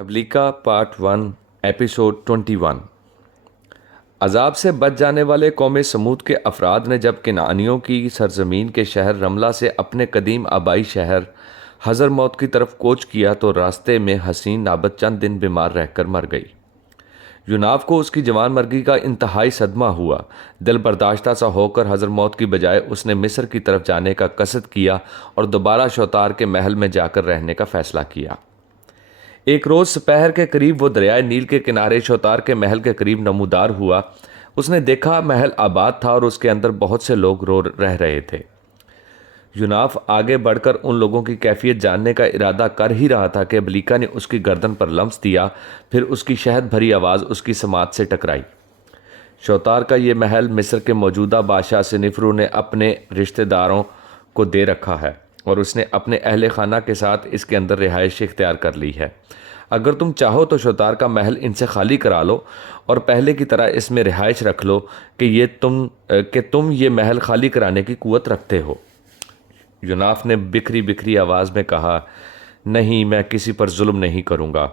ابلیکا part 1 episode 21۔ عذاب سے بچ جانے والے قوم سمود کے افراد نے جب کنعانیوں کی سرزمین کے شہر رملہ سے اپنے قدیم آبائی شہر حضرموت کی طرف کوچ کیا تو راستے میں حسین نابت چند دن بیمار رہ کر مر گئی۔ یوناف کو اس کی جوان مرگی کا انتہائی صدمہ ہوا۔ دل برداشتہ سا ہو کر حضرموت کی بجائے اس نے مصر کی طرف جانے کا قصد کیا اور دوبارہ شوتار کے محل میں جا کر رہنے کا فیصلہ کیا۔ ایک روز سپہر کے قریب وہ دریائے نیل کے کنارے شوتار کے محل کے قریب نمودار ہوا۔ اس نے دیکھا محل آباد تھا اور اس کے اندر بہت سے لوگ رہ رہے تھے۔ یوناف آگے بڑھ کر ان لوگوں کی کیفیت جاننے کا ارادہ کر ہی رہا تھا کہ ابلیکا نے اس کی گردن پر لمس دیا، پھر اس کی شہد بھری آواز اس کی سماعت سے ٹکرائی۔ شوتار کا یہ محل مصر کے موجودہ بادشاہ سنفرو نے اپنے رشتہ داروں کو دے رکھا ہے اور اس نے اپنے اہل خانہ کے ساتھ اس کے اندر رہائش اختیار کر لی ہے۔ اگر تم چاہو تو شوتار کا محل ان سے خالی کرا لو اور پہلے کی طرح اس میں رہائش رکھ لو کہ تم یہ محل خالی کرانے کی قوت رکھتے ہو۔ یوناف نے بکھری بکھری آواز میں کہا، نہیں، میں کسی پر ظلم نہیں کروں گا،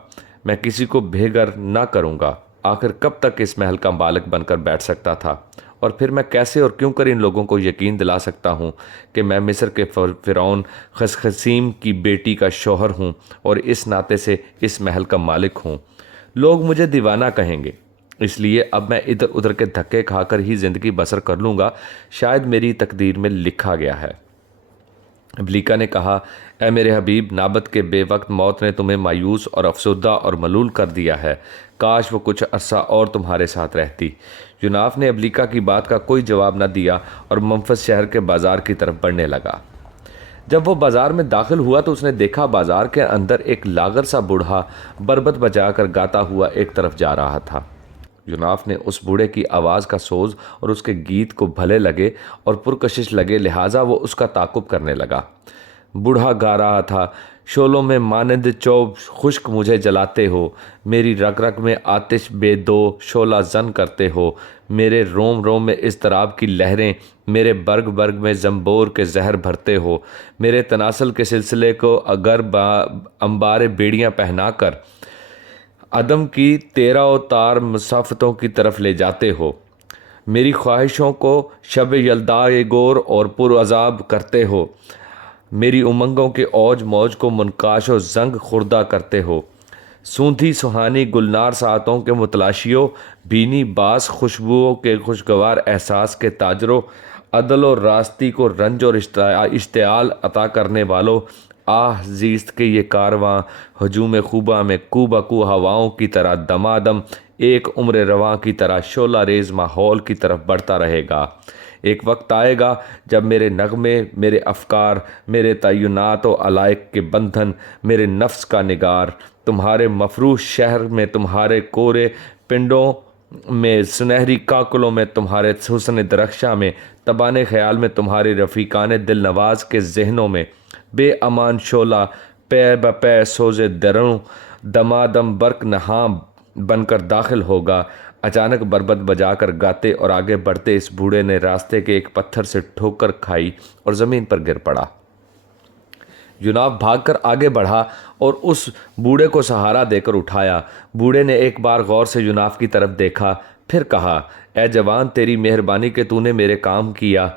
میں کسی کو بے گھر نہ کروں گا۔ آخر کب تک اس محل کا مالک بن کر بیٹھ سکتا تھا؟ اور پھر میں کیسے اور کیوں کر ان لوگوں کو یقین دلا سکتا ہوں کہ میں مصر کے فرعون خسخسیم کی بیٹی کا شوہر ہوں اور اس ناطے سے اس محل کا مالک ہوں؟ لوگ مجھے دیوانہ کہیں گے، اس لیے اب میں ادھر ادھر کے دھکے کھا کر ہی زندگی بسر کر لوں گا، شاید میری تقدیر میں لکھا گیا ہے۔ ابلیکا نے کہا، اے میرے حبیب، نابت کے بے وقت موت نے تمہیں مایوس اور افسردہ اور ملول کر دیا ہے، کاش وہ کچھ عرصہ اور تمہارے ساتھ رہتی۔ یوناف نے ابلیکا کی بات کا کوئی جواب نہ دیا اور منفس شہر کے بازار کی طرف بڑھنے لگا۔ جب وہ بازار میں داخل ہوا تو اس نے دیکھا بازار کے اندر ایک لاغر سا بوڑھا بربت بجا کر گاتا ہوا ایک طرف جا رہا تھا۔ یوناف نے اس بوڑھے کی آواز کا سوز اور اس کے گیت کو بھلے لگے اور پرکشش لگے، لہٰذا وہ اس کا تعاقب کرنے لگا۔ بوڑھا گا رہا تھا، شعلوں میں مانند چوب خشک مجھے جلاتے ہو، میری رگ رگ میں آتش بے دو شعلہ زن کرتے ہو، میرے روم روم میں اضطراب کی لہریں، میرے برگ برگ میں زنبور کے زہر بھرتے ہو، میرے تناسل کے سلسلے کو اگر انبار بیڑیاں پہنا کر عدم کی تیرہ و تار مسافتوں کی طرف لے جاتے ہو، میری خواہشوں کو شب یلدائے گور اور پر عذاب کرتے ہو، میری امنگوں کے اوج موج کو منقاش و زنگ خوردہ کرتے ہو، سوندھی سہانی گلنار ساعتوں کے متلاشیوں، بینی باس خوشبوؤں کے خوشگوار احساس کے تاجروں، عدل و راستی کو رنج اور اشتعال عطا کرنے والوں، آہ زیست کے یہ کارواں ہجوم خوباں میں کو بکو ہواؤں کی طرح دمادم ایک عمر رواں کی طرح شعلہ ریز ماحول کی طرف بڑھتا رہے گا۔ ایک وقت آئے گا جب میرے نغمے، میرے افکار، میرے تعینات و علائق کے بندھن، میرے نفس کا نگار، تمہارے مفروش شہر میں، تمہارے کورے پنڈوں میں، سنہری کاکلوں میں، تمہارے حسن درخشاں میں، تبانے خیال میں، تمہارے رفیقان دل نواز کے ذہنوں میں، بے امان شعلہ پے بپے سوزے دروں دمادم برق نہاں بن کر داخل ہوگا۔ اچانک بربت بجا کر گاتے اور آگے بڑھتے اس بوڑھے نے راستے کے ایک پتھر سے ٹھوکر کھائی اور زمین پر گر پڑا۔ یوناف بھاگ کر آگے بڑھا اور اس بوڑھے کو سہارا دے کر اٹھایا۔ بوڑھے نے ایک بار غور سے یوناف کی طرف دیکھا، پھر کہا، اے جوان، تیری مہربانی کہ تو نے میرے کام کیا۔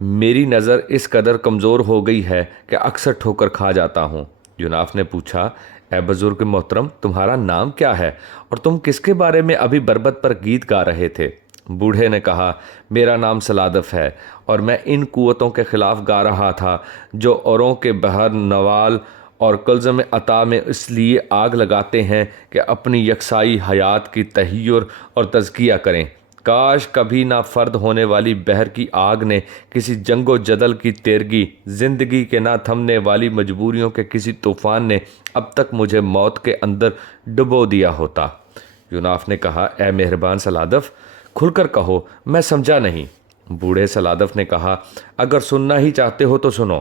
میری نظر اس قدر کمزور ہو گئی ہے کہ اکثر ٹھوکر کھا جاتا ہوں۔ یوناف نے پوچھا، اے بزرگ محترم، تمہارا نام کیا ہے اور تم کس کے بارے میں ابھی بربت پر گیت گا رہے تھے؟ بوڑھے نے کہا، میرا نام سلادف ہے اور میں ان قوتوں کے خلاف گا رہا تھا جو اوروں کے بہر نوال اور کلزم عطا میں اس لیے آگ لگاتے ہیں کہ اپنی یکسائی حیات کی تحیر اور تزکیہ کریں۔ کاش کبھی نہ فرد ہونے والی بحر کی آگ نے، کسی جنگ و جدل کی تیرگی، زندگی کے نہ تھمنے والی مجبوریوں کے کسی طوفان نے اب تک مجھے موت کے اندر ڈبو دیا ہوتا۔ یوناف نے کہا، اے مہربان سلادف، کھل کر کہو، میں سمجھا نہیں۔ بوڑھے سلادف نے کہا، اگر سننا ہی چاہتے ہو تو سنو۔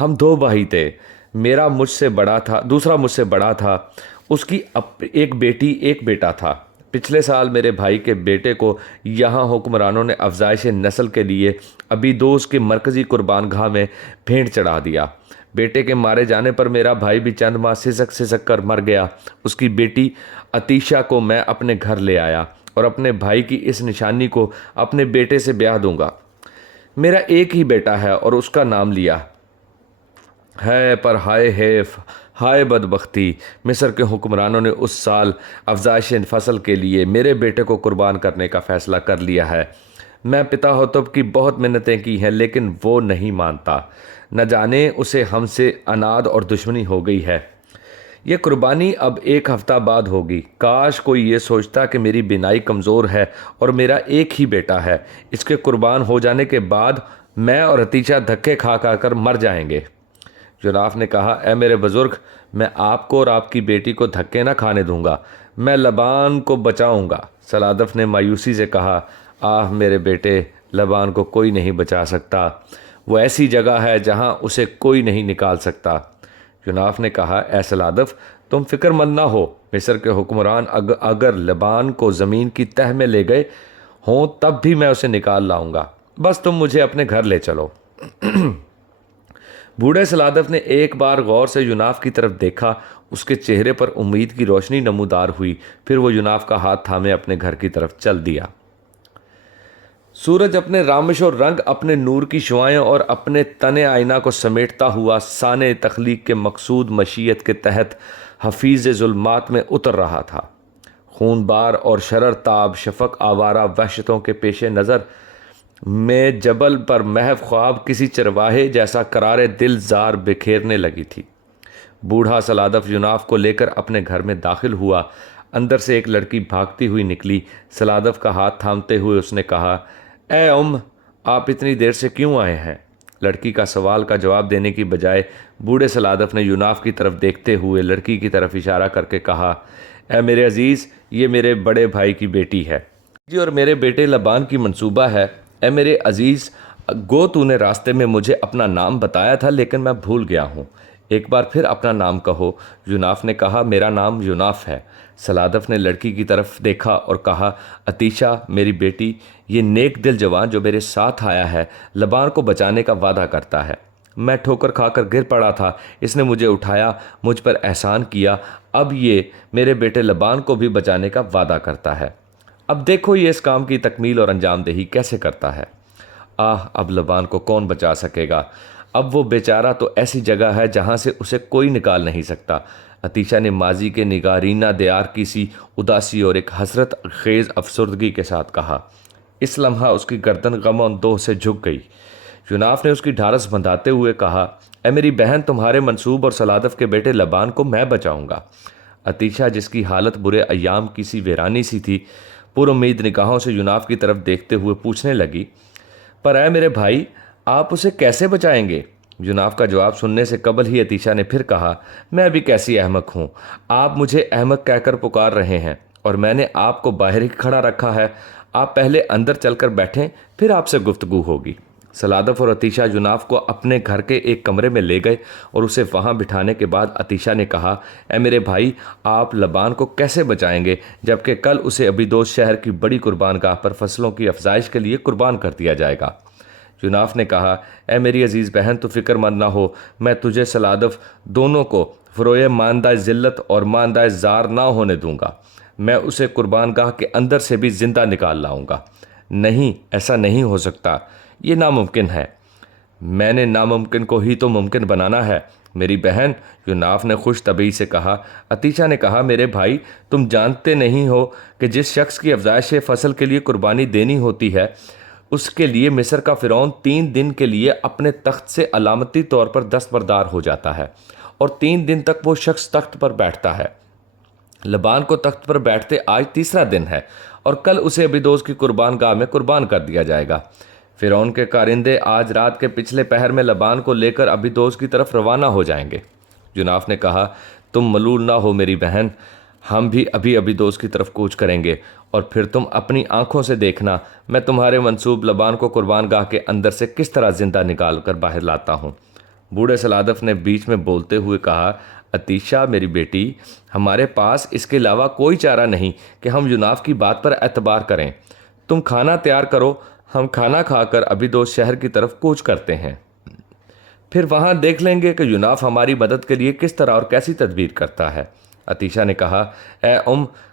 ہم دو بھائی تھے، دوسرا مجھ سے بڑا تھا، اس کی ایک بیٹی ایک بیٹا تھا۔ پچھلے سال میرے بھائی کے بیٹے کو یہاں حکمرانوں نے افزائش نسل کے لیے ابیدوس کے مرکزی قربان گاہ میں بھینٹ چڑھا دیا۔ بیٹے کے مارے جانے پر میرا بھائی بھی چند ماہ سسک کر مر گیا۔ اس کی بیٹی عتیشہ کو میں اپنے گھر لے آیا اور اپنے بھائی کی اس نشانی کو اپنے بیٹے سے بیاہ دوں گا۔ میرا ایک ہی بیٹا ہے اور اس کا نام لیا ہے، پر ہائے حیف، ہائے بدبختی، مصر کے حکمرانوں نے اس سال افزائش فصل کے لیے میرے بیٹے کو قربان کرنے کا فیصلہ کر لیا ہے۔ میں پتا حتب کی بہت منتیں کی ہیں لیکن وہ نہیں مانتا، نہ جانے اسے ہم سے عناد اور دشمنی ہو گئی ہے۔ یہ قربانی اب 1 ہفتہ بعد ہوگی۔ کاش کوئی یہ سوچتا کہ میری بینائی کمزور ہے اور میرا ایک ہی بیٹا ہے، اس کے قربان ہو جانے کے بعد میں اور عتیشہ دھکے کھا کر مر جائیں گے۔ یوناف نے کہا، اے میرے بزرگ، میں آپ کو اور آپ کی بیٹی کو دھکے نہ کھانے دوں گا، میں لبان کو بچاؤں گا۔ سلادف نے مایوسی سے کہا، آہ میرے بیٹے، لبان کو کوئی نہیں بچا سکتا، وہ ایسی جگہ ہے جہاں اسے کوئی نہیں نکال سکتا۔ یوناف نے کہا، اے سلادف، تم فکر مند نہ ہو، مصر کے حکمران اگر لبان کو زمین کی تہ میں لے گئے ہوں تب بھی میں اسے نکال لاؤں گا، بس تم مجھے اپنے گھر لے چلو۔ بوڑھے سلادف نے ایک بار غور سے یوناف کی طرف دیکھا، اس کے چہرے پر امید کی روشنی نمودار ہوئی، پھر وہ یوناف کا ہاتھ تھامے اپنے گھر کی طرف چل دیا۔ سورج اپنے رامش اور رنگ، اپنے نور کی شعائیں اور اپنے تن آئینہ کو سمیٹتا ہوا سانع تخلیق کے مقصود مشیت کے تحت حفیظ ظلمات میں اتر رہا تھا۔ خون بار اور شرر تاب شفق آوارہ وحشتوں کے پیش نظر میں جبل پر محو خواب کسی چرواہے جیسا قرار دل زار بکھیرنے لگی تھی۔ بوڑھا سلادف یوناف کو لے کر اپنے گھر میں داخل ہوا۔ اندر سے ایک لڑکی بھاگتی ہوئی نکلی۔ سلادف کا ہاتھ تھامتے ہوئے اس نے کہا، اے آپ اتنی دیر سے کیوں آئے ہیں؟ لڑکی کا سوال کا جواب دینے کی بجائے بوڑھے سلادف نے یوناف کی طرف دیکھتے ہوئے لڑکی کی طرف اشارہ کر کے کہا، اے میرے عزیز، یہ میرے بڑے بھائی کی بیٹی ہے جی، اور میرے بیٹے لبان کی منصوبہ ہے۔ اے میرے عزیز، گو تو نے راستے میں مجھے اپنا نام بتایا تھا لیکن میں بھول گیا ہوں، ایک بار پھر اپنا نام کہو۔ یوناف نے کہا، میرا نام یوناف ہے۔ سلادف نے لڑکی کی طرف دیکھا اور کہا، عتیشہ میری بیٹی، یہ نیک دل جوان جو میرے ساتھ آیا ہے لبان کو بچانے کا وعدہ کرتا ہے۔ میں ٹھوکر کھا کر گر پڑا تھا، اس نے مجھے اٹھایا، مجھ پر احسان کیا، اب یہ میرے بیٹے لبان کو بھی بچانے کا وعدہ کرتا ہے۔ اب دیکھو یہ اس کام کی تکمیل اور انجام دہی کیسے کرتا ہے۔ اب لبان کو کون بچا سکے گا؟ اب وہ بیچارہ تو ایسی جگہ ہے جہاں سے اسے کوئی نکال نہیں سکتا۔ عتیشہ نے ماضی کے نگارینہ دیار کی سی اداسی اور ایک حسرت خیز افسردگی کے ساتھ کہا۔ اس لمحہ اس کی گردن غم و اندوہ سے جھک گئی۔ یوناف نے اس کی ڈھارس بندھاتے ہوئے کہا، اے میری بہن، تمہارے منصوب اور سلادف کے بیٹے لبان کو میں بچاؤں گا۔ عتیشہ، جس کی حالت برے ایام کی سی ویرانی سی تھی، پر امید نگاہوں سے یوناف کی طرف دیکھتے ہوئے پوچھنے لگی، پر اے میرے بھائی، آپ اسے کیسے بچائیں گے؟ یوناف کا جواب سننے سے قبل ہی عتیشہ نے پھر کہا، میں ابھی کیسی احمق ہوں، آپ مجھے احمق کہہ کر پکار رہے ہیں اور میں نے آپ کو باہر ہی کھڑا رکھا ہے، آپ پہلے اندر چل کر بیٹھیں، پھر آپ سے گفتگو ہوگی۔ سلادف اور عتیشہ یوناف کو اپنے گھر کے ایک کمرے میں لے گئے اور اسے وہاں بٹھانے کے بعد عتیشہ نے کہا، اے میرے بھائی، آپ لبان کو کیسے بچائیں گے جبکہ کل اسے ابیدوس شہر کی بڑی قربان گاہ پر فصلوں کی افزائش کے لیے قربان کر دیا جائے گا؟ یوناف نے کہا، اے میری عزیز بہن، تو فکر مند نہ ہو، میں تجھے سلادف دونوں کو فروئے ماندہ ذلت اور ماندہ زار نہ ہونے دوں گا، میں اسے قربان گاہ کے اندر سے بھی زندہ نکال لاؤں گا۔ نہیں، ایسا نہیں ہو سکتا، یہ ناممکن ہے۔ میں نے ناممکن کو ہی تو ممکن بنانا ہے میری بہن، یوناف نے خوش طبعی سے کہا۔ عتیشہ نے کہا، میرے بھائی، تم جانتے نہیں ہو کہ جس شخص کی افزائش فصل کے لیے قربانی دینی ہوتی ہے، اس کے لیے مصر کا فرعون 3 دن کے لیے اپنے تخت سے علامتی طور پر دستبردار ہو جاتا ہے اور 3 دن تک وہ شخص تخت پر بیٹھتا ہے۔ لبان کو تخت پر بیٹھتے آج 3را دن ہے اور کل اسے ابیدوس کی قربان گاہ میں قربان کر دیا جائے گا۔ فرعون کے کارندے آج رات کے پچھلے پہر میں لبان کو لے کر ابیدوس کی طرف روانہ ہو جائیں گے۔ یوناف نے کہا، تم ملول نہ ہو میری بہن، ہم بھی ابھی ابیدوس کی طرف کوچ کریں گے اور پھر تم اپنی آنکھوں سے دیکھنا میں تمہارے منصوب لبان کو قربان گاہ کے اندر سے کس طرح زندہ نکال کر باہر لاتا ہوں۔ بوڑھے سلادف نے بیچ میں بولتے ہوئے کہا، عتیشہ میری بیٹی، ہمارے پاس اس کے علاوہ کوئی چارہ نہیں کہ ہم یوناف کی بات پر اعتبار کریں۔ تم کھانا تیار کرو، ہم کھانا کھا کر ابیدوس شہر کی طرف کوچ کرتے ہیں۔ پھر وہاں دیکھ لیں گے کہ یوناف ہماری مدد کے لیے کس طرح اور کیسی تدبیر کرتا ہے۔ عتیشہ نے کہا، اے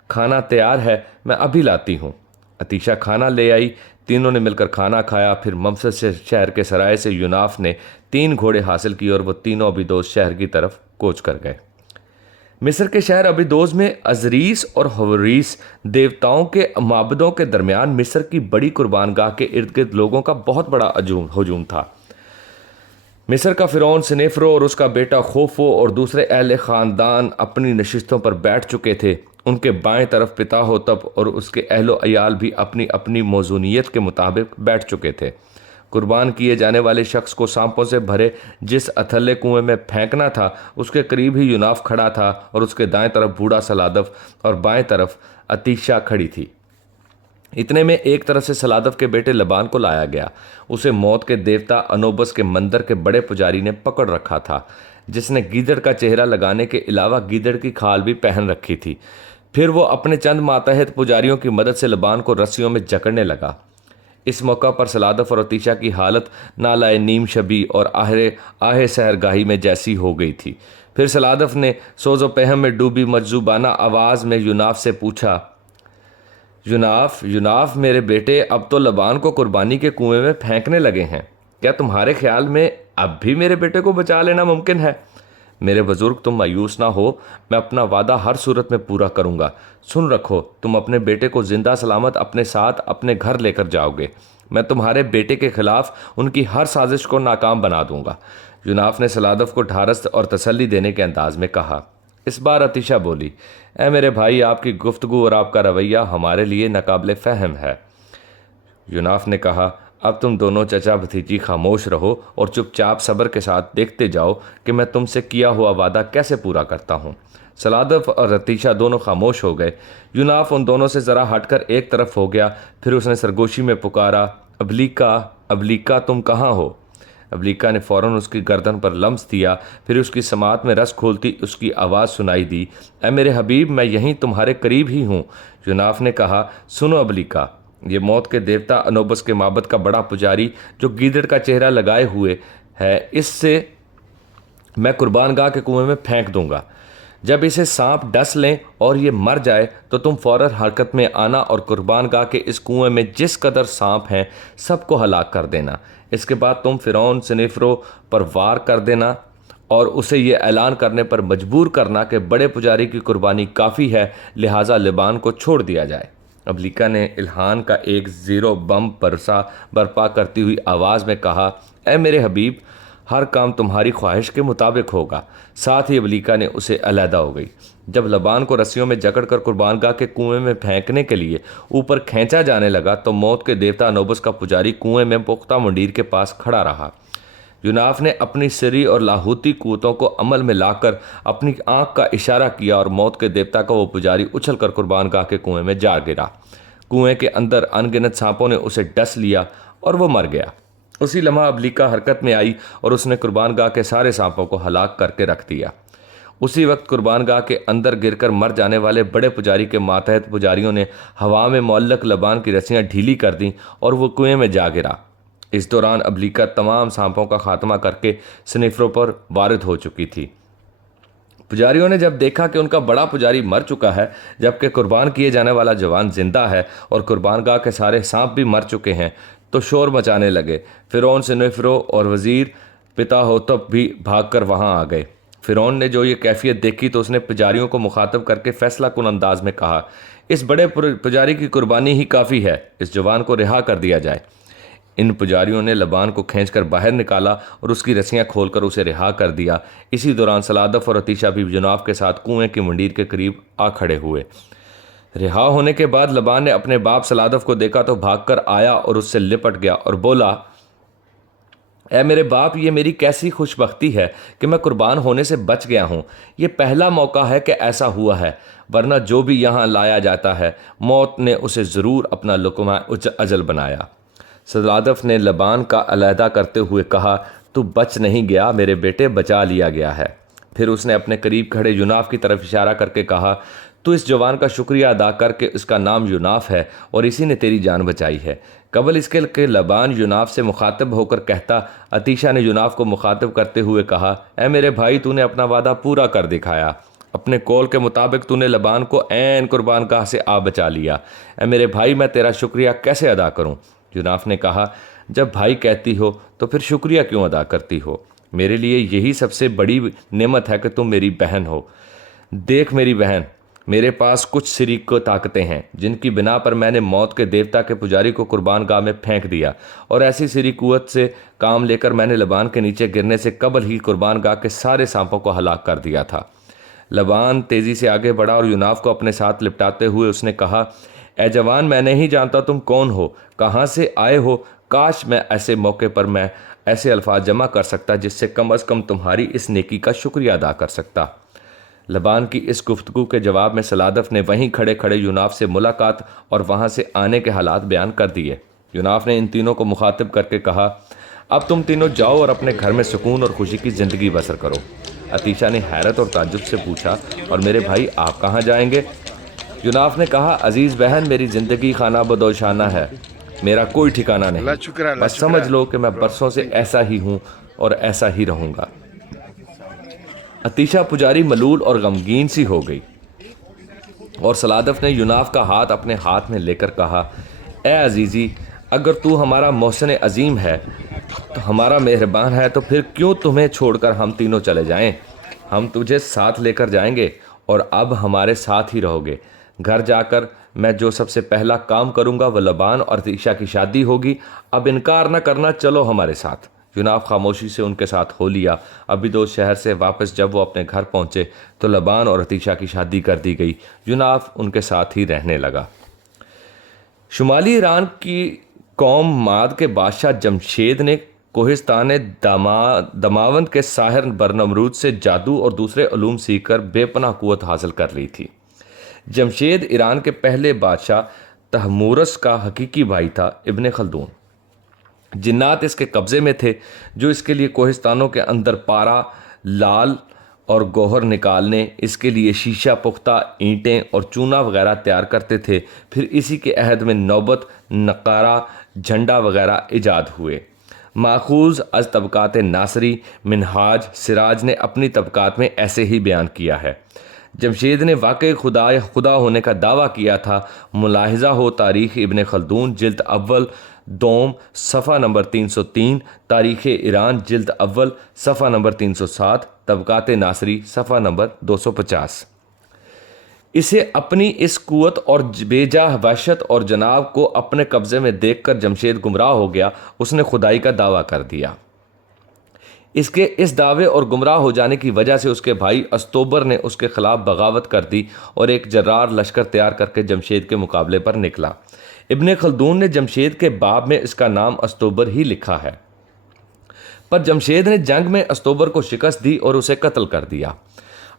کھانا تیار ہے، میں ابھی لاتی ہوں۔ عتیشہ کھانا لے آئی، تینوں نے مل کر کھانا کھایا۔ پھر ممسس سے شہر کے سرائے سے یوناف نے 3 گھوڑے حاصل کیے اور وہ تینوں ابیدوس شہر کی طرف کوچ کر گئے۔ مصر کے شہر ابیدوس میں ازریس اور حوریس دیوتاؤں کے معبدوں کے درمیان مصر کی بڑی قربان گاہ کے ارد گرد لوگوں کا بہت بڑا ہجوم تھا۔ مصر کا فرعون سنیفرو اور اس کا بیٹا خوفو اور دوسرے اہل خاندان اپنی نشستوں پر بیٹھ چکے تھے۔ ان کے بائیں طرف پتا ہوتب اور اس کے اہل و عیال بھی اپنی اپنی موزونیت کے مطابق بیٹھ چکے تھے۔ قربان کیے جانے والے شخص کو سانپوں سے بھرے جس اتھلے کنویں میں پھینکنا تھا، اس کے قریب ہی یوناف کھڑا تھا اور اس کے دائیں طرف بوڑھا سلادف اور بائیں طرف عتیشہ کھڑی تھی۔ اتنے میں ایک طرف سے سلادف کے بیٹے لبان کو لایا گیا۔ اسے موت کے دیوتا انوبس کے مندر کے بڑے پجاری نے پکڑ رکھا تھا، جس نے گیدڑ کا چہرہ لگانے کے علاوہ گیدڑ کی کھال بھی پہن رکھی تھی۔ پھر وہ اپنے چند ماتحت پجاریوں کی مدد سے لبان کو رسیوں میں جکڑنے لگا۔ اس موقع پر سلادف اور عتیشہ کی حالت نالائے نیم شبی اور آہ سحرگاہی میں جیسی ہو گئی تھی۔ پھر سلادف نے سوز و پہم میں ڈوبی مجذوبانہ آواز میں یوناف سے پوچھا، یوناف میرے بیٹے، اب تو لبان کو قربانی کے کنویں میں پھینکنے لگے ہیں، کیا تمہارے خیال میں اب بھی میرے بیٹے کو بچا لینا ممکن ہے؟ میرے بزرگ، تم مایوس نہ ہو، میں اپنا وعدہ ہر صورت میں پورا کروں گا۔ سن رکھو، تم اپنے بیٹے کو زندہ سلامت اپنے ساتھ اپنے گھر لے کر جاؤ گے۔ میں تمہارے بیٹے کے خلاف ان کی ہر سازش کو ناکام بنا دوں گا۔ یوناف نے سلادف کو ڈھارس اور تسلی دینے کے انداز میں کہا۔ اس بار عتیشہ بولی، اے میرے بھائی، آپ کی گفتگو اور آپ کا رویہ ہمارے لیے ناقابل فہم ہے۔ یوناف نے کہا، اب تم دونوں چچا بھتیجی خاموش رہو اور چپ چاپ صبر کے ساتھ دیکھتے جاؤ کہ میں تم سے کیا ہوا وعدہ کیسے پورا کرتا ہوں۔ سلادف اور عتیشہ دونوں خاموش ہو گئے۔ یوناف ان دونوں سے ذرا ہٹ کر ایک طرف ہو گیا۔ پھر اس نے سرگوشی میں پکارا، ابلیکا تم کہاں ہو؟ ابلیکا نے فوراً اس کی گردن پر لمس دیا۔ پھر اس کی سماعت میں رس کھولتی اس کی آواز سنائی دی، اے میرے حبیب، میں یہیں تمہارے قریب ہی ہوں۔ یوناف نے کہا، سنو ابلیکا، یہ موت کے دیوتا انوبس کے معبد کا بڑا پجاری جو گیدڑ کا چہرہ لگائے ہوئے ہے، اس سے میں قربان گاہ کے کنویں میں پھینک دوں گا۔ جب اسے سانپ ڈس لیں اور یہ مر جائے تو تم فوراً حرکت میں آنا اور قربان گاہ کے اس کنویں میں جس قدر سانپ ہیں سب کو ہلاک کر دینا۔ اس کے بعد تم فرعون سنیفرو پر وار کر دینا اور اسے یہ اعلان کرنے پر مجبور کرنا کہ بڑے پجاری کی قربانی کافی ہے، لہٰذا لبان کو چھوڑ دیا جائے۔ ابلیکا نے الہان کا ایک زیرو بم برپا کرتی ہوئی آواز میں کہا، اے میرے حبیب، ہر کام تمہاری خواہش کے مطابق ہوگا۔ ساتھ ہی ابلیکا نے اسے علیحدہ ہو گئی۔ جب لبان کو رسیوں میں جکڑ کر قربان گاہ کے کنویں میں پھینکنے کے لیے اوپر کھینچا جانے لگا تو موت کے دیوتا انوبس کا پجاری کنویں میں پختہ منڈیر کے پاس کھڑا رہا۔ یوناف نے اپنی سری اور لاہوتی قوتوں کو عمل میں لا کر اپنی آنکھ کا اشارہ کیا اور موت کے دیوتا کا وہ پجاری اچھل کر قربان گاہ کے کنویں میں جا گرا۔ کنویں کے اندر ان گنت سانپوں نے اسے ڈس لیا اور وہ مر گیا۔ اسی لمحہ ابلیکا حرکت میں آئی اور اس نے قربان گاہ کے سارے سانپوں کو ہلاک کر کے رکھ دیا۔ اسی وقت قربان گاہ کے اندر گر کر مر جانے والے بڑے پجاری کے ماتحت پجاریوں نے ہوا میں معلق لبان کی رسیاں ڈھیلی کر دیں اور وہ کنویں میں جا گرا۔ اس دوران ابلیکا تمام سانپوں کا خاتمہ کر کے سنیفرو پر وارد ہو چکی تھی۔ پجاریوں نے جب دیکھا کہ ان کا بڑا پجاری مر چکا ہے جبکہ قربان کیے جانے والا جوان زندہ ہے اور قربان گاہ کے سارے سانپ بھی مر چکے ہیں تو شور مچانے لگے۔ فرعون سنیفرو اور وزیر پتا ہوتب بھی بھاگ کر وہاں آ گئے۔ فرعون نے جو یہ کیفیت دیکھی تو اس نے پجاریوں کو مخاطب کر کے فیصلہ کن انداز میں کہا، اس بڑے پجاری کی قربانی ہی کافی ہے، اس جوان کو رہا کر دیا جائے۔ ان پجاریوں نے لبان کو کھینچ کر باہر نکالا اور اس کی رسیاں کھول کر اسے رہا کر دیا۔ اسی دوران سلادف اور عتیشہ بھی یوناف کے ساتھ کنویں کی منڈیر کے قریب آ کھڑے ہوئے۔ رہا ہونے کے بعد لبان نے اپنے باپ سلادف کو دیکھا تو بھاگ کر آیا اور اس سے لپٹ گیا اور بولا، اے میرے باپ، یہ میری کیسی خوش بختی ہے کہ میں قربان ہونے سے بچ گیا ہوں۔ یہ پہلا موقع ہے کہ ایسا ہوا ہے، ورنہ جو بھی یہاں لایا جاتا ہے موت نے اسے ضرور اپنا لقمہ اجل بنایا۔ سلادف نے لبان کا علیحدہ کرتے ہوئے کہا، تو بچ نہیں گیا میرے بیٹے، بچا لیا گیا ہے۔ پھر اس نے اپنے قریب کھڑے یوناف کی طرف اشارہ کر کے کہا، تو اس جوان کا شکریہ ادا کر کہ اس کا نام یوناف ہے اور اسی نے تیری جان بچائی ہے۔ قبل اس کے کہ لبان یوناف سے مخاطب ہو کر کہتا، عطیشہ نے یوناف کو مخاطب کرتے ہوئے کہا، اے میرے بھائی، تو نے اپنا وعدہ پورا کر دکھایا۔ اپنے قول کے مطابق تو نے لبان کو عین قربان گاہ سے بچا لیا۔ اے میرے بھائی، میں تیرا شکریہ کیسے ادا کروں؟ یوناف نے کہا، جب بھائی کہتی ہو تو پھر شکریہ کیوں ادا کرتی ہو؟ میرے لیے یہی سب سے بڑی نعمت ہے کہ تم میری بہن ہو۔ دیکھ میری بہن، میرے پاس کچھ شریک کو طاقتیں ہیں جن کی بنا پر میں نے موت کے دیوتا کے پجاری کو قربان گاہ میں پھینک دیا، اور ایسی شریک قوت سے کام لے کر میں نے لبان کے نیچے گرنے سے قبل ہی قربان گاہ کے سارے سانپوں کو ہلاک کر دیا تھا۔ لبان تیزی سے آگے بڑھا اور یوناف کو اپنے ساتھ لپٹاتے ہوئے اس نے کہا، اے جوان، میں نہیں جانتا تم کون ہو، کہاں سے آئے ہو۔ کاش میں ایسے موقع پر میں ایسے الفاظ جمع کر سکتا جس سے کم از کم تمہاری اس نیکی کا شکریہ ادا کر سکتا۔ لبان کی اس گفتگو کے جواب میں سلادف نے وہیں کھڑے کھڑے یوناف سے ملاقات اور وہاں سے آنے کے حالات بیان کر دیے۔ یوناف نے ان تینوں کو مخاطب کر کے کہا، اب تم تینوں جاؤ اور اپنے گھر میں سکون اور خوشی کی زندگی بسر کرو۔ عطیشہ نے حیرت اور تعجب سے پوچھا، اور میرے بھائی آپ کہاں جائیں گے؟ یوناف نے کہا، عزیز بہن، میری زندگی خانہ بدوشانہ ہے، میرا کوئی ٹھکانہ نہیں، بس سمجھ لو کہ میں برسوں سے ایسا ہی ہوں اور ایسا ہی رہوں گا۔ عطیشہ پجاری ملول اور غمگین سی ہو گئی، اور سلادف نے یوناف کا ہاتھ اپنے ہاتھ میں لے کر کہا، اے عزیزی، اگر تو ہمارا محسن عظیم ہے تو ہمارا مہربان ہے تو پھر کیوں تمہیں چھوڑ کر ہم تینوں چلے جائیں؟ ہم تجھے ساتھ لے کر جائیں گے اور اب ہمارے ساتھ ہی رہو گے۔ گھر جا کر میں جو سب سے پہلا کام کروں گا وہ لبان اور عطیشہ کی شادی ہوگی۔ اب انکار نہ کرنا، چلو ہمارے ساتھ۔ یوناف خاموشی سے ان کے ساتھ ہو لیا۔ ابیدوس شہر سے واپس جب وہ اپنے گھر پہنچے تو لبان اور عطیشہ کی شادی کر دی گئی۔ یوناف ان کے ساتھ ہی رہنے لگا۔ شمالی ایران کی قوم ماد کے بادشاہ جمشید نے کوہستان دماوند کے ساحر برنمرود سے جادو اور دوسرے علوم سیکھ کر بے پناہ قوت حاصل کر لی تھی۔ جمشید ایران کے پہلے بادشاہ تحمورس کا حقیقی بھائی تھا۔ ابن خلدون جنات اس کے قبضے میں تھے، جو اس کے لیے کوہستانوں کے اندر پارا، لال اور گوہر نکالنے، اس کے لیے شیشہ پختہ، اینٹیں اور چونا وغیرہ تیار کرتے تھے۔ پھر اسی کے عہد میں نوبت، نقارہ، جھنڈا وغیرہ ایجاد ہوئے۔ ماخوذ از طبقات ناصری، منہاج، سراج نے اپنی طبقات میں ایسے ہی بیان کیا ہے۔ جمشید نے واقعی خدا ہونے کا دعویٰ کیا تھا۔ ملاحظہ ہو تاریخ ابن خلدون جلد اول دوم صفحہ نمبر 303، تاریخ ایران جلد اول صفحہ نمبر 307، طبقات ناصری صفحہ نمبر 250۔ اسے اپنی اس قوت اور بے جاہ وحشت اور جناب کو اپنے قبضے میں دیکھ کر جمشید گمراہ ہو گیا۔ اس نے خدائی کا دعویٰ کر دیا۔ اس کے اس دعوے اور گمراہ ہو جانے کی وجہ سے اس کے بھائی استوبر نے اس کے خلاف بغاوت کر دی اور ایک جرار لشکر تیار کر کے جمشید کے مقابلے پر نکلا۔ ابن خلدون نے جمشید کے باب میں اس کا نام استوبر ہی لکھا ہے، پر جمشید نے جنگ میں استوبر کو شکست دی اور اسے قتل کر دیا۔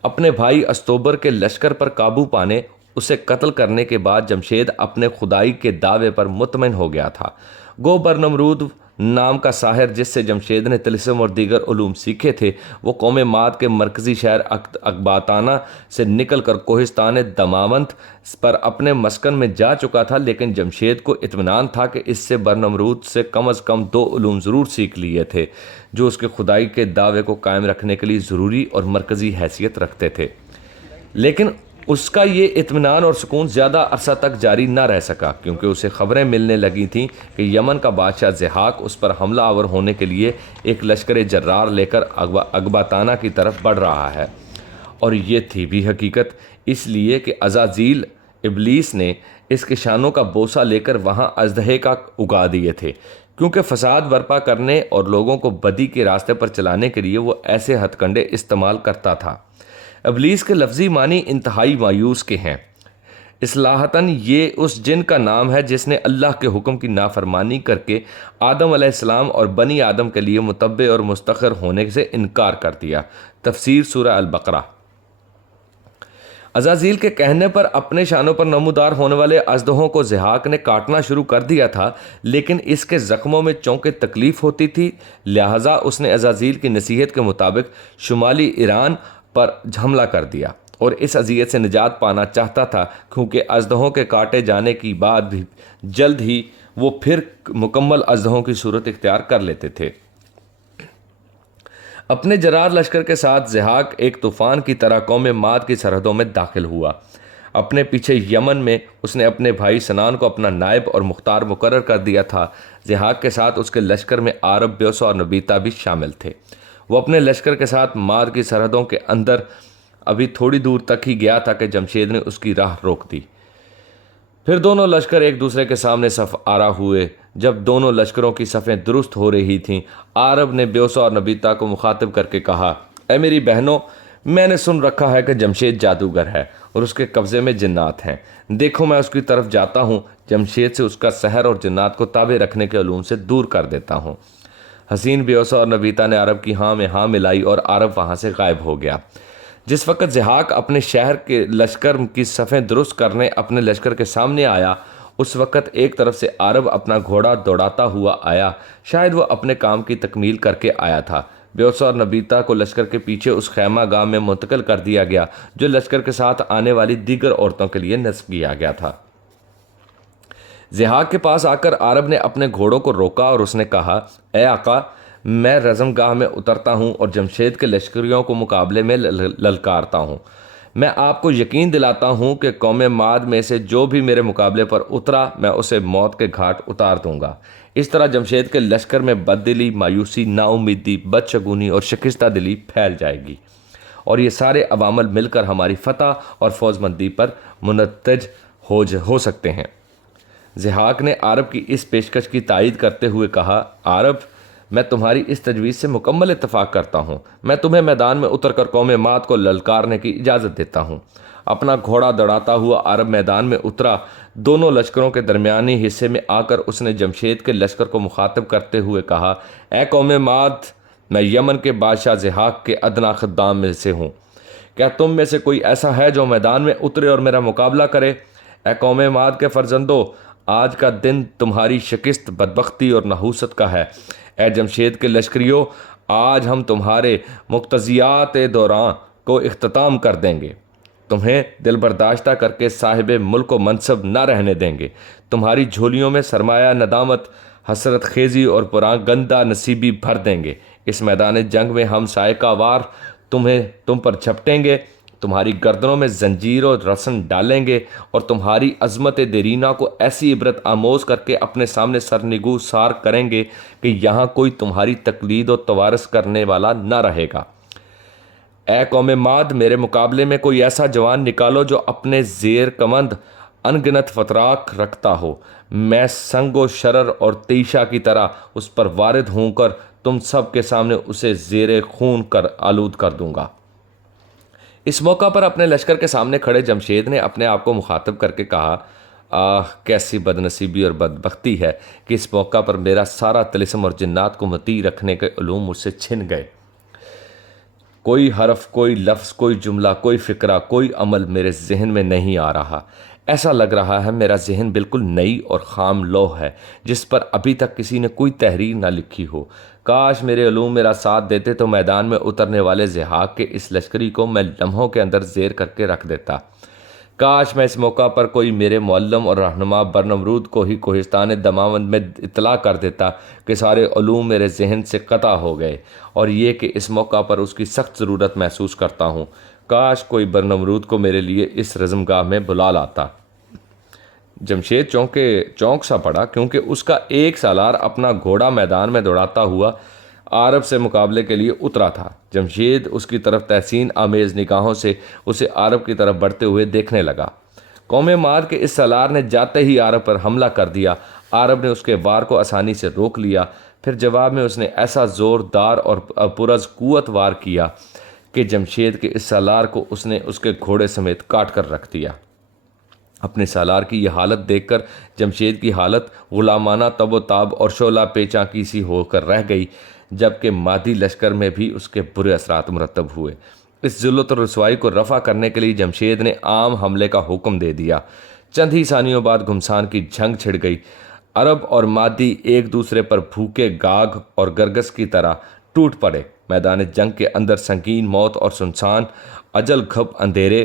اپنے بھائی استوبر کے لشکر پر قابو پانے، اسے قتل کرنے کے بعد جمشید اپنے خدائی کے دعوے پر مطمئن ہو گیا تھا۔ گو برنمرود نام کا ساحر جس سے جمشید نے طلسم اور دیگر علوم سیکھے تھے، وہ قوم ماد کے مرکزی شہر اکباتانہ سے نکل کر کوہستان دماونت پر اپنے مسکن میں جا چکا تھا، لیکن جمشید کو اطمینان تھا کہ اس سے برنمرود سے کم از کم 2 علوم ضرور سیکھ لیے تھے جو اس کے خدائی کے دعوے کو قائم رکھنے کے لیے ضروری اور مرکزی حیثیت رکھتے تھے۔ لیکن اس کا یہ اطمینان اور سکون زیادہ عرصہ تک جاری نہ رہ سکا، کیونکہ اسے خبریں ملنے لگی تھیں کہ یمن کا بادشاہ ضحاک اس پر حملہ آور ہونے کے لیے ایک لشکر جرار لے کر اکباتانہ کی طرف بڑھ رہا ہے۔ اور یہ تھی بھی حقیقت، اس لیے کہ عزازیل ابلیس نے اس کے شانوں کا بوسہ لے کر وہاں اژدہے کا اگا دیے تھے، کیونکہ فساد برپا کرنے اور لوگوں کو بدی کے راستے پر چلانے کے لیے وہ ایسے ہتھ کنڈے استعمال کرتا تھا۔ ابلیس کے لفظی معنی انتہائی مایوس کے ہیں۔ اصلاحتاً یہ اس جن کا نام ہے جس نے اللہ کے حکم کی نافرمانی کر کے آدم علیہ السلام اور بنی آدم کے لیے متبع اور مستقر ہونے سے انکار کر دیا۔ تفسیر سورہ البقرہ۔ عزازیل کے کہنے پر اپنے شانوں پر نمودار ہونے والے اژدہوں کو ضحاک نے کاٹنا شروع کر دیا تھا، لیکن اس کے زخموں میں چونکہ تکلیف ہوتی تھی، لہٰذا اس نے عزازیل کی نصیحت کے مطابق شمالی ایران پر حملہ کر دیا اور اس اذیت سے نجات پانا چاہتا تھا، کیونکہ اژدہوں کے کاٹے جانے کی بعد بھی جلد ہی وہ پھر مکمل اژدہوں کی صورت اختیار کر لیتے تھے۔ اپنے جرار لشکر کے ساتھ ضحاک ایک طوفان کی طرح قوم ماد کی سرحدوں میں داخل ہوا۔ اپنے پیچھے یمن میں اس نے اپنے بھائی سنان کو اپنا نائب اور مختار مقرر کر دیا تھا۔ ضحاک کے ساتھ اس کے لشکر میں عارب، بیوسا اور نبیتا بھی شامل تھے۔ وہ اپنے لشکر کے ساتھ ماد کی سرحدوں کے اندر ابھی تھوڑی دور تک ہی گیا تھا کہ جمشید نے اس کی راہ روک دی۔ پھر دونوں لشکر ایک دوسرے کے سامنے صف آرا ہوئے۔ جب دونوں لشکروں کی صفیں درست ہو رہی تھیں، عارب نے بیوسا اور نبیتا کو مخاطب کر کے کہا، اے میری بہنوں، میں نے سن رکھا ہے کہ جمشید جادوگر ہے اور اس کے قبضے میں جنات ہیں۔ دیکھو میں اس کی طرف جاتا ہوں، جمشید سے اس کا سحر اور جنات کو تابع رکھنے کے علوم سے دور کر دیتا ہوں۔ حسین بیوسا اور نبیتا نے عرب کی ہاں میں ہاں ملائی اور عرب وہاں سے غائب ہو گیا۔ جس وقت ضحاک اپنے شہر کے لشکر کی صفیں درست کرنے اپنے لشکر کے سامنے آیا، اس وقت ایک طرف سے عرب اپنا گھوڑا دوڑاتا ہوا آیا۔ شاید وہ اپنے کام کی تکمیل کر کے آیا تھا۔ بیوسا اور نبیتا کو لشکر کے پیچھے اس خیمہ گاہ میں منتقل کر دیا گیا جو لشکر کے ساتھ آنے والی دیگر عورتوں کے لیے نصب کیا گیا تھا۔ ضحاک کے پاس آ کر عرب نے اپنے گھوڑوں کو روکا اور اس نے کہا، اے آقا، میں رزم گاہ میں اترتا ہوں اور جمشید کے لشکریوں کو مقابلے میں للکارتا ہوں۔ میں آپ کو یقین دلاتا ہوں کہ قوم ماد میں سے جو بھی میرے مقابلے پر اترا میں اسے موت کے گھاٹ اتار دوں گا۔ اس طرح جمشید کے لشکر میں بددلی، مایوسی، نا امیدی، بدشگونی اور شکستہ دلی پھیل جائے گی، اور یہ سارے عوامل مل کر ہماری فتح اور فوز مندی پر منتج ہو سکتے ہیں۔ ضحاک نے عرب کی اس پیشکش کی تائید کرتے ہوئے کہا، عرب، میں تمہاری اس تجویز سے مکمل اتفاق کرتا ہوں۔ میں تمہیں میدان میں اتر کر قوم ماد کو للکارنے کی اجازت دیتا ہوں۔ اپنا گھوڑا دوڑاتا ہوا عرب میدان میں اترا۔ دونوں لشکروں کے درمیانی حصے میں آ کر اس نے جمشید کے لشکر کو مخاطب کرتے ہوئے کہا، اے قوم ماد، میں یمن کے بادشاہ ضحاک کے ادنا خدام میں سے ہوں۔ کیا تم میں سے کوئی ایسا ہے جو میدان میں اترے اور میرا مقابلہ کرے؟ اے قوم ماد کے فرزندو، آج کا دن تمہاری شکست، بدبختی اور نحوست کا ہے۔ اے جمشید کے لشکریوں، آج ہم تمہارے مقتضیات دوران کو اختتام کر دیں گے۔ تمہیں دل برداشتہ کر کے صاحب ملک و منصب نہ رہنے دیں گے۔ تمہاری جھولیوں میں سرمایہ ندامت، حسرت خیزی اور پراگندہ نصیبی بھر دیں گے۔ اس میدان جنگ میں ہم سائقہ وار تم پر جھپٹیں گے، تمہاری گردنوں میں زنجیر و رسن ڈالیں گے اور تمہاری عظمت دیرینہ کو ایسی عبرت آموز کر کے اپنے سامنے سرنگو سار کریں گے کہ یہاں کوئی تمہاری تقلید و توارث کرنے والا نہ رہے گا۔ اے قوم ماد، میرے مقابلے میں کوئی ایسا جوان نکالو جو اپنے زیر کمند انگنت فتراک رکھتا ہو۔ میں سنگ و شرر اور تیشہ کی طرح اس پر وارد ہوں کر تم سب کے سامنے اسے زیر خون کر آلود کر دوں گا۔ اس موقع پر اپنے لشکر کے سامنے کھڑے جمشید نے اپنے آپ کو مخاطب کر کے کہا، آہ کیسی بدنصیبی اور بدبختی ہے کہ اس موقع پر میرا سارا طلسم اور جنات کو مطیع رکھنے کے علوم مجھ سے چھن گئے۔ کوئی حرف، کوئی لفظ، کوئی جملہ، کوئی فقرہ، کوئی عمل میرے ذہن میں نہیں آ رہا۔ ایسا لگ رہا ہے میرا ذہن بالکل نئی اور خام لوح ہے جس پر ابھی تک کسی نے کوئی تحریر نہ لکھی ہو۔ کاش میرے علوم میرا ساتھ دیتے تو میدان میں اترنے والے ضحاک کے اس لشکری کو میں لمحوں کے اندر زیر کر کے رکھ دیتا۔ کاش میں اس موقع پر کوئی میرے معلم اور رہنما برنمرود کو ہی کوہستان دماوند میں اطلاع کر دیتا کہ سارے علوم میرے ذہن سے قطع ہو گئے، اور یہ کہ اس موقع پر اس کی سخت ضرورت محسوس کرتا ہوں۔ کاش کوئی برنمرود کو میرے لیے اس رزم گاہ میں بلا لاتا۔ جمشید چونک سا پڑا، کیونکہ اس کا ایک سالار اپنا گھوڑا میدان میں دوڑاتا ہوا عرب سے مقابلے کے لیے اترا تھا۔ جمشید اس کی طرف تحسین آمیز نگاہوں سے اسے عرب کی طرف بڑھتے ہوئے دیکھنے لگا۔ قوم ماد کے اس سالار نے جاتے ہی عرب پر حملہ کر دیا۔ عرب نے اس کے وار کو آسانی سے روک لیا، پھر جواب میں اس نے ایسا زوردار اور پرز قوت وار کیا کہ جمشید کے اس سالار کو اس نے اس کے گھوڑے سمیت کاٹ کر رکھ دیا۔ اپنے سالار کی یہ حالت دیکھ کر جمشید کی حالت غلامانہ تب و تاب اور شعلہ پیچاں کی سی ہو کر رہ گئی، جبکہ مادی لشکر میں بھی اس کے برے اثرات مرتب ہوئے۔ اس ذلت اور رسوائی کو رفع کرنے کے لیے جمشید نے عام حملے کا حکم دے دیا۔ چند ہی ثانیوں بعد گھمسان کی جنگ چھڑ گئی۔ عرب اور مادی ایک دوسرے پر بھوکے گاگ اور گرگس کی طرح ٹوٹ پڑے۔ میدان جنگ کے اندر سنگین موت اور سنسان اجل گھپ اندھیرے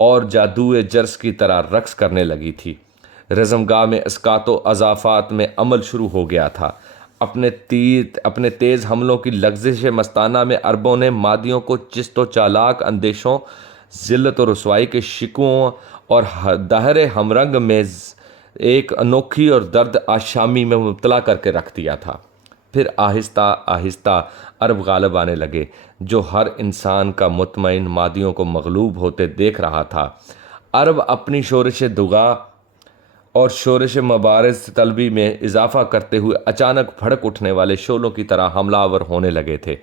اور جادوئے جرس کی طرح رقص کرنے لگی تھی۔ رزمگاہ میں اسقاط و اضافات میں عمل شروع ہو گیا تھا۔ اپنے تیز حملوں کی لغزش مستانہ میں عربوں نے مادیوں کو چست و چالاک اندیشوں، ذلت و رسوائی کے شکووں اور دہر ہمرنگ میں ایک انوکھی اور درد آشامی میں مبتلا کر کے رکھ دیا تھا۔ پھر آہستہ آہستہ عرب غالب آنے لگے، جو ہر انسان کا مطمئن مادیوں کو مغلوب ہوتے دیکھ رہا تھا۔ عرب اپنی شورش دغا اور شورش مبارز طلبی میں اضافہ کرتے ہوئے اچانک بھڑک اٹھنے والے شعلوں کی طرح حملہ آور ہونے لگے تھے۔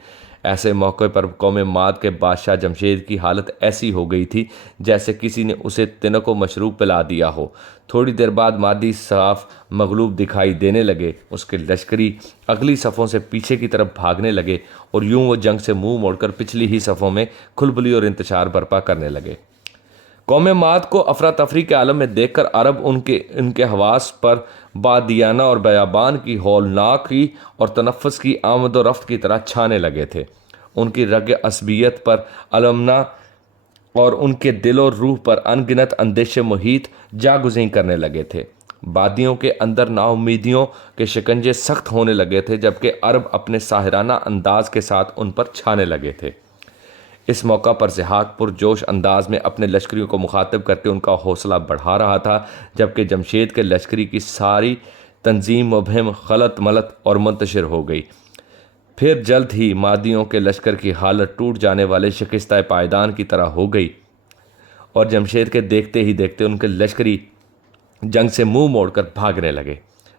ایسے موقع پر قوم ماد کے بادشاہ جمشید کی حالت ایسی ہو گئی تھی جیسے کسی نے اسے تنک و مشروب پلا دیا ہو۔ تھوڑی دیر بعد مادی صاف مغلوب دکھائی دینے لگے، اس کے لشکری اگلی صفوں سے پیچھے کی طرف بھاگنے لگے اور یوں وہ جنگ سے منہ موڑ کر پچھلی ہی صفوں میں کھلبلی اور انتشار برپا کرنے لگے۔ قوم ماد کو افراتفری کے عالم میں دیکھ کر عرب ان کے حواس پر بادیانہ اور بیابان کی ہولناکی اور تنفس کی آمد و رفت کی طرح چھانے لگے تھے۔ ان کی رگ عصبیت پر علمنا اور ان کے دل و روح پر انگنت اندیشے محیط جاگزیں کرنے لگے تھے۔ بادیوں کے اندر نا امیدیوں کے شکنجے سخت ہونے لگے تھے، جبکہ عرب اپنے ساحرانہ انداز کے ساتھ ان پر چھانے لگے تھے۔ اس موقع پر ضحاک پرجوش انداز میں اپنے لشکریوں کو مخاطب کر کے ان کا حوصلہ بڑھا رہا تھا، جبکہ جمشید کے لشکری کی ساری تنظیم مبہم، غلط ملت اور منتشر ہو گئی۔ پھر جلد ہی مادیوں کے لشکر کی حالت ٹوٹ جانے والے شکستہ پائیدان کی طرح ہو گئی اور جمشید کے دیکھتے ہی دیکھتے ان کے لشکری جنگ سے منہ موڑ کر بھاگنے لگے۔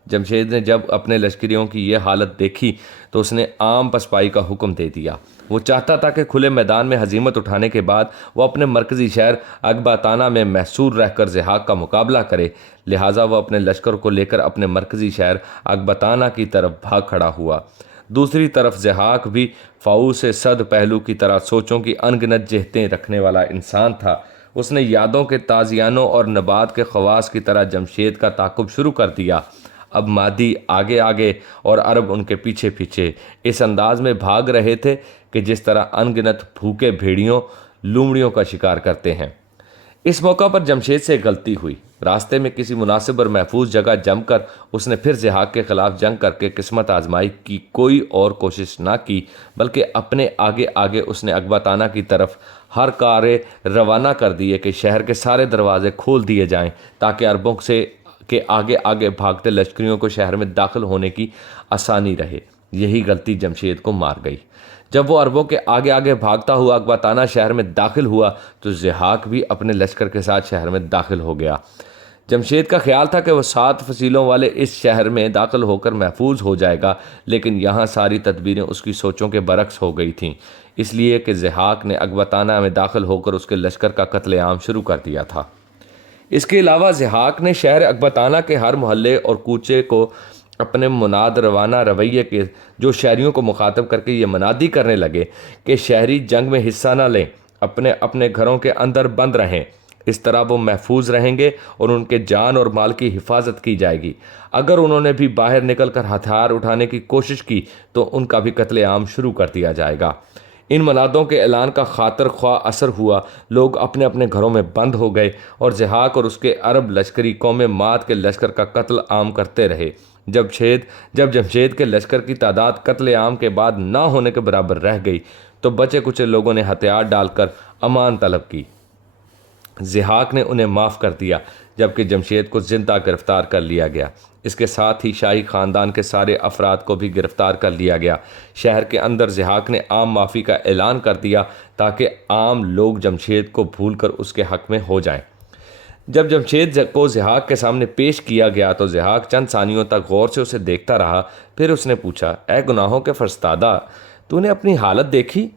جمشید نے جب اپنے لشکریوں کی یہ حالت دیکھی تو اس نے عام پسپائی کا حکم دے دیا۔ وہ چاہتا تھا کہ کھلے میدان میں ہزیمت اٹھانے کے بعد وہ اپنے مرکزی شہر اکباتانہ میں محصور رہ کر ضحاک کا مقابلہ کرے، لہٰذا وہ اپنے لشکر کو لے کر اپنے مرکزی شہر اکباتانہ کی طرف بھاگ کھڑا ہوا۔ دوسری طرف ضحاک بھی فاؤس صد پہلو کی طرح سوچوں کی انگنت جہتیں رکھنے والا انسان تھا۔ اس نے یادوں کے تازیانوں اور نبات کے خواص کی طرح جمشید کا تعاقب شروع کر دیا۔ اب مادی آگے آگے اور عرب ان کے پیچھے پیچھے اس انداز میں بھاگ رہے تھے کہ جس طرح انگنت بھوکے بھیڑیوں لومڑیوں کا شکار کرتے ہیں۔ اس موقع پر جمشید سے غلطی ہوئی۔ راستے میں کسی مناسب اور محفوظ جگہ جم کر اس نے پھر ضحاک کے خلاف جنگ کر کے قسمت آزمائی کی کوئی اور کوشش نہ کی، بلکہ اپنے آگے آگے اس نے اکباتانہ کی طرف ہر کارے روانہ کر دیے کہ شہر کے سارے دروازے کھول دیے جائیں تاکہ عربوں سے کے آگے آگے بھاگتے لشکریوں کو شہر میں داخل ہونے کی آسانی رہے۔ یہی غلطی جمشید کو مار گئی۔ جب وہ عربوں کے آگے آگے بھاگتا ہوا اکباتانہ شہر میں داخل ہوا تو ضحاک بھی اپنے لشکر کے ساتھ شہر میں داخل ہو گیا۔ جمشید کا خیال تھا کہ وہ 7 فصیلوں والے اس شہر میں داخل ہو کر محفوظ ہو جائے گا، لیکن یہاں ساری تدبیریں اس کی سوچوں کے برعکس ہو گئی تھیں، اس لیے کہ ضحاک نے اکباتانہ میں داخل ہو کر اس کے لشکر کا قتل عام شروع کر دیا تھا۔ اس کے علاوہ ضحاک نے شہر اکباتانہ کے ہر محلے اور کوچے کو اپنے مناد روانہ رویے کے جو شہریوں کو مخاطب کر کے یہ منادی کرنے لگے کہ شہری جنگ میں حصہ نہ لیں، اپنے اپنے گھروں کے اندر بند رہیں، اس طرح وہ محفوظ رہیں گے اور ان کے جان اور مال کی حفاظت کی جائے گی۔ اگر انہوں نے بھی باہر نکل کر ہتھیار اٹھانے کی کوشش کی تو ان کا بھی قتل عام شروع کر دیا جائے گا۔ ان منادوں کے اعلان کا خاطر خواہ اثر ہوا، لوگ اپنے اپنے گھروں میں بند ہو گئے اور ضحاک اور اس کے عرب لشکری قوم ماد کے لشکر کا قتل عام کرتے رہے۔ جب جمشید کے لشکر کی تعداد قتل عام کے بعد نہ ہونے کے برابر رہ گئی تو بچے کچے لوگوں نے ہتھیار ڈال کر امان طلب کی۔ ضحاک نے انہیں معاف کر دیا، جبکہ جمشید کو زندہ گرفتار کر لیا گیا۔ اس کے ساتھ ہی شاہی خاندان کے سارے افراد کو بھی گرفتار کر لیا گیا۔ شہر کے اندر ضحاک نے عام معافی کا اعلان کر دیا تاکہ عام لوگ جمشید کو بھول کر اس کے حق میں ہو جائیں۔ جب جمشید کو ضحاک کے سامنے پیش کیا گیا تو ضحاک چند ثانیوں تک غور سے اسے دیکھتا رہا، پھر اس نے پوچھا، اے گناہوں کے فرستادہ، تو نے اپنی حالت دیکھی؟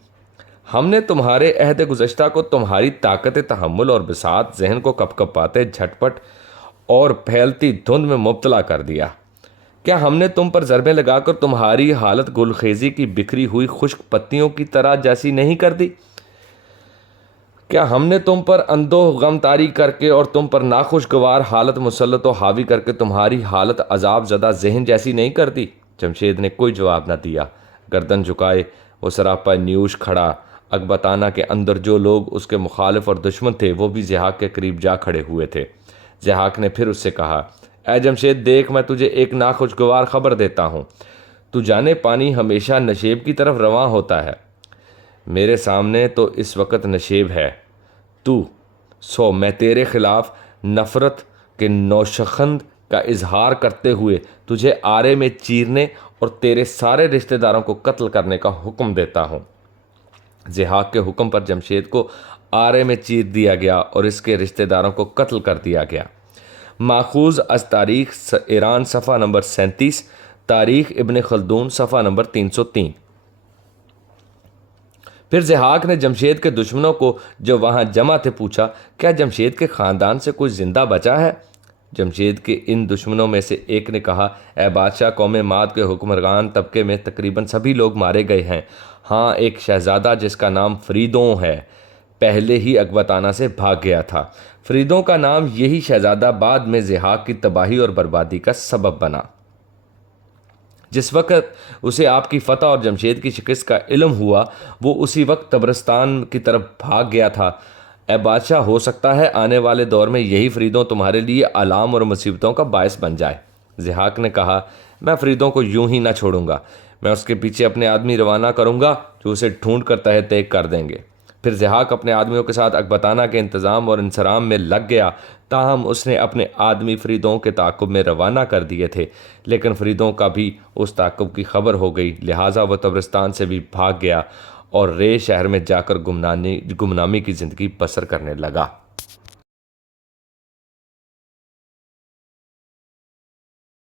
ہم نے تمہارے عہد گزشتہ کو تمہاری طاقت تحمل اور بساط ذہن کو کپ کپاتے جھٹپٹ اور پھیلتی دھند میں مبتلا کر دیا۔ کیا ہم نے تم پر ضربیں لگا کر تمہاری حالت گلخیزی کی بکھری ہوئی خشک پتیوں کی طرح جیسی نہیں کر دی؟ کیا ہم نے تم پر اندوہ غم طاری کر کے اور تم پر ناخوشگوار حالت مسلط و حاوی کر کے تمہاری حالت عذاب زدہ ذہن جیسی نہیں کر دی؟ جمشید نے کوئی جواب نہ دیا۔ گردن جھکائے وہ سراپا نیوش کھڑا اکبتانہ کے اندر جو لوگ اس کے مخالف اور دشمن تھے وہ بھی ضحاک کے قریب جا کھڑے ہوئے تھے۔ ضحاک نے پھر اس سے کہا، اے جمشید دیکھ، میں تجھے ایک ناخوشگوار خبر دیتا ہوں۔ تو جانے پانی ہمیشہ نشیب کی طرف رواں ہوتا ہے۔ میرے سامنے تو اس وقت نشیب ہے سو میں تیرے خلاف نفرت کے نوشخند کا اظہار کرتے ہوئے تجھے آرے میں چیرنے اور تیرے سارے رشتہ داروں کو قتل کرنے کا حکم دیتا ہوں۔ ضحاک کے حکم پر جمشید کو آرے میں چیر دیا گیا اور اس کے رشتہ داروں کو قتل کر دیا گیا۔ ماخوذ از تاریخ ایران صفحہ نمبر 37، تاریخ ابن خلدون صفحہ نمبر 303۔ پھر ضحاک نے جمشید کے دشمنوں کو جو وہاں جمع تھے پوچھا، کیا جمشید کے خاندان سے کوئی زندہ بچا ہے؟ جمشید کے ان دشمنوں میں سے ایک نے کہا، اے بادشاہ، قوم ماد کے حکمران طبقے میں تقریباً سبھی لوگ مارے گئے ہیں۔ ہاں، ایک شہزادہ جس کا نام فریدوں ہے پہلے ہی اکبتانہ سے بھاگ گیا تھا۔ فریدوں کا نام یہی شہزادہ بعد میں ضحاک کی تباہی اور بربادی کا سبب بنا۔ جس وقت اسے آپ کی فتح اور جمشید کی شکست کا علم ہوا وہ اسی وقت طبرستان کی طرف بھاگ گیا تھا۔ اے بادشاہ، ہو سکتا ہے آنے والے دور میں یہی فریدوں تمہارے لیے آلام اور مصیبتوں کا باعث بن جائے۔ ضحاک نے کہا، میں فریدوں کو یوں ہی نہ چھوڑوں گا، میں اس کے پیچھے اپنے آدمی روانہ کروں گا جو اسے ڈھونڈ کر تہہ تیگ کر دیں گے۔ پھر ضحاک اپنے آدمیوں کے ساتھ اکبتانہ کے انتظام اور انصرام میں لگ گیا، تاہم اس نے اپنے آدمی فریدوں کے تعاقب میں روانہ کر دیے تھے، لیکن فریدوں کا بھی اس تعاقب کی خبر ہو گئی، لہٰذا وہ طبرستان سے بھی بھاگ گیا اور رے شہر میں جا کر گمنامی کی زندگی بسر کرنے لگا۔